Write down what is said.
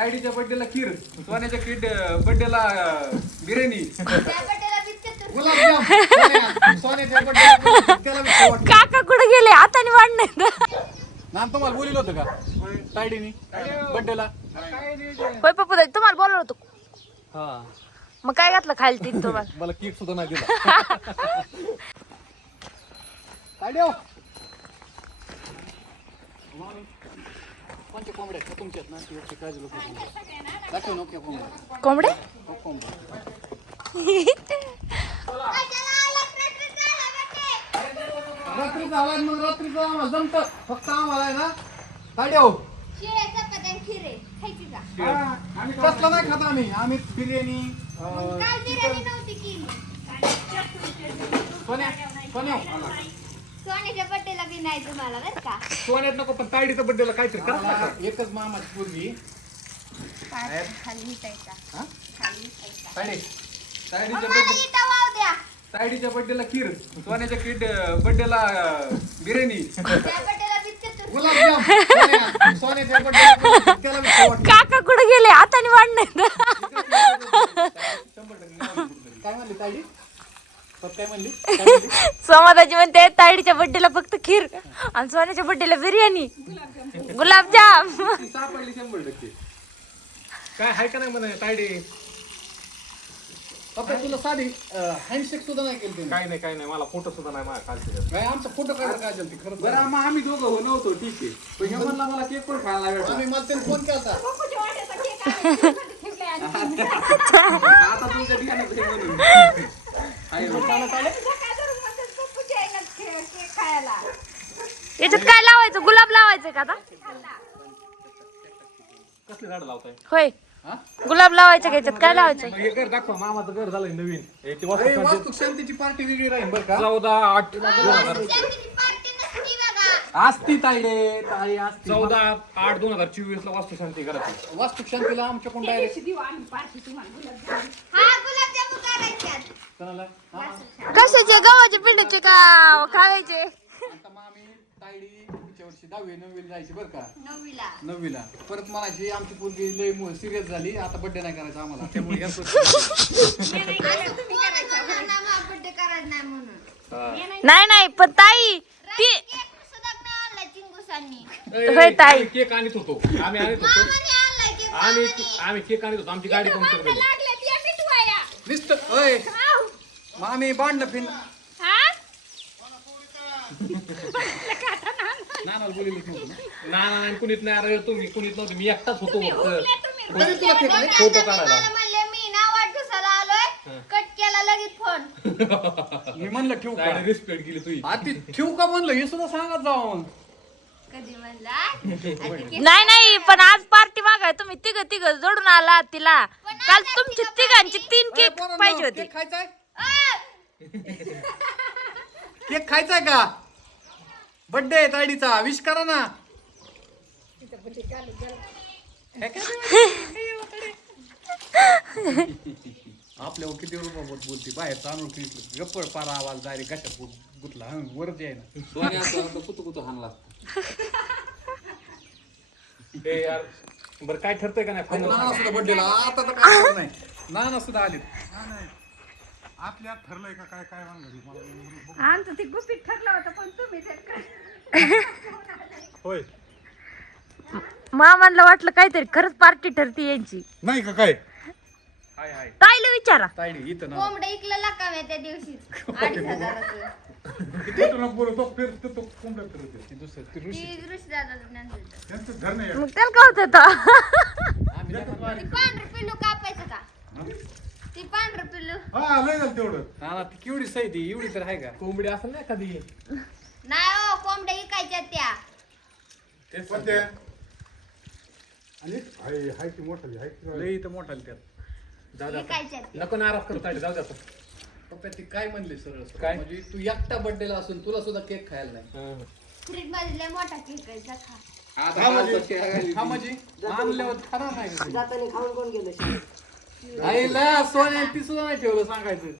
आयडीच्या बर्थडेला खीर सोन्याच्या किड बिर्याणी. बड्डेला बिस्किट गुलाबजाम सोन्या- सोन्याच्या. काका कुठे गेले? आता वाढणार नाम तुम्हाला बोलिलं होतं का? तायडीनी बर्थडेला होय पप्पू दादा तुम्हाला बोललो होतो. हा. मग काय घातलं खायला तिथे तुम्हाला? मला केक सुद्धा नाही दिला. तायडे कोणत्या कोंबड्या आहेत? तुमच्यात ना? ती वरची काळजी लोक दाखव ना कोंबडे. हो, रात्रीचा आवाज मग रात्रीचा आम्हाला जमत. फक्त आम्हाला आहे ना हो खिरे. खायची का कसलं नाही खात आम्ही. आम्ही बिर्याणी अं, काल बिर्याणी नव्हती केली. सोन्या सोन्या. सोन्याच्या बड्डेला बी नाही तुम्हाला बरं का? सोन्यात नको पण तायडीच्या बर्थडेला काहीतरी करा एकच मामाची पूर्वी खाली हिटायचा हा? खाली हिटायचा तायडे तायडीच्या मला बर्थडे इथं वाव द्या तायडीच्या बर्थडेला खीर. सोन्याच्या किड बर्थडेला बिर्याणी. त्या बड्डेला बिस्किट गुलाबजाम सोन्या- सोन्याच्या birthday त्याला बी खाऊ वाटलं. काका कुठे गेले? आता वाढणार काय म्हणली तायडी परत काय म्हणली काय म्हणली? समाधाची म्हणते तायडीच्या बड्डेला फक्त खीर आणि सोन्याच्या बड्डेला बिर्याणी. गुलाबजाम. सापडली शंभर टक्के. काय हाय का नाही म्हणा तायडी पप्पा तुला साधी हँडशेक सुद्धा नाही केली. काय नाही काय नाही मला फोटो सुद्धा नाही माझ्या कालचे काय आमचा फोटो काढला काय बरं मग आम्ही दोघं हो नव्हतो ठीक आहे. पण हे म्हणला मला केक पण खायला भेटला तुम्ही मला त्याने फोन केला होता. आता तुमच्या ठिकाणी म्हणून आहे. याच्यात काय लावायचं? गुलाब लावायचं का आता? कसले झाड लावताय? होय. हा? गुलाब लावायचं का याच्यात? काय लावायचं? मग हे घर दाखवा. मामाचं घर झालंय नवीन. हे ते वास्तू शांतीची पार्टी वेगळी राहील बरं का? चौदा आठ दोन हजार. पार्टी नसती बघा. असती तायडे ताई असती. चौदा आठ दोन हजार चोवीस ला वास्तू शांती करायची वास्तू शांतीला आमच्याकडून डायरेक्ट हा कोणाला हा? कशाचे? गव्हाचे पिंडीचे का खायचे आता मग आम्ही तायडी पुढच्या वर्षी दहावी नववीला जायची बरं का. नववीला. नववीला. परत म्हणायची आमची पोरगी लय सिरियस झाली आता बर्थडे नाही करायचा आम्हाला. त्यामुळे याच वर्षी बड्डे करायचं नाही म्हणून नाही नाही पण ताई ती केक सुद्धा नाही आणलाय चिंगुसांनी होय, ताई. केक आणत होतो. आम्ही आणत होतो. मामाने केक आम्ही आम्ही केक आणत होतो. आमची गाडी पंक्चर झाली मिठवाया नुसतं ओय आम्ही बांधलं फिन. नानाला नव्हतं ना ना ना नाही कुणीत नाही अरे तुम्ही कुणीत नव्हते मी एकटाच होतो फक्त. तरी तुला केक नाही फोटो काढायला. म्हणले मी ना वाढदिवसाला आलोय. कट केला लगेच फोन मी म्हणलं ठेवू का? रिस्पेक्ट केली तुझी आ, ती ठेवू का म्हणलं? हे सुद्धा सांगत जावा मग कधी म्हणला? नाही नाही पण आज पार्टी मागाय तुम्ही तिघ तिघ जोडून आला तिला. काल तुमची तिघांची तीन केक पाहिजे होते. केक खायचाय? अ! केक खायचाय का? बर्थडे तायडीचा विश करा ना. आपल्यावर किती रुपये बोलते? बाहेर चालू गप्पड पारा आवाज डायरेक्ट गटा गुतला वरच आहे ना. कुतू कुतू हाणला ए यार बरं काय ठरतंय का नाही final? नाना. सुद्धा बर्थडेला आता तर काय खरं नाही. नाना सुद्धा आले आपल्यात ठरलंय का काय काय म्हणलं मला आमचं ते गुपित ठरलं होतं पण तुम्ही ते होय. मामांना वाटलं काहीतरी खरंच पार्टी ठरती यांची. नाही का काय? हाय हाय. ताईला विचारा. तायडी इथं ना कोंबडं इकलं लाकाव्या त्या दिवशी अडीच हजाराचं. किती तुला बोलतो फिर ते तो कोंबड्या फिरते ती दुसरं ती ऋषी. ती दृष्टी दादाचं नंतर त्यांचं घर नाही मग त्याला काय होत होतं आम्ही जातो. ती पांढरं पिल्लू कापायचं का? ती पांढरं पिल्लू. हा लय झालं तेवढं. ती केवढी सही ती एवढी तर आहे का? कोंबडी असेल ना कधी नाही हो कोंबड्या इकायच्या त्या. तेच पण ते आणि हाय हाय की मोठं हाय की लय इथं मोठा त्यात. जाऊ द्या नको नाराज करू तायडे जाऊ द्या आता. पप्पा ती काय म्हणली सरळ सरळ? काय? म्हणजे तू एकटा बर्थडेला असून तुला सुद्धा केक खायला नाही हं. फ्रीजमध्ये लय मोठा केक आहे जा खा हा म्हणजे हा म्हणजे आणल्यावर नाही? आईला सोन्या ती सुद्धा नाही ठेवलं सांगायचं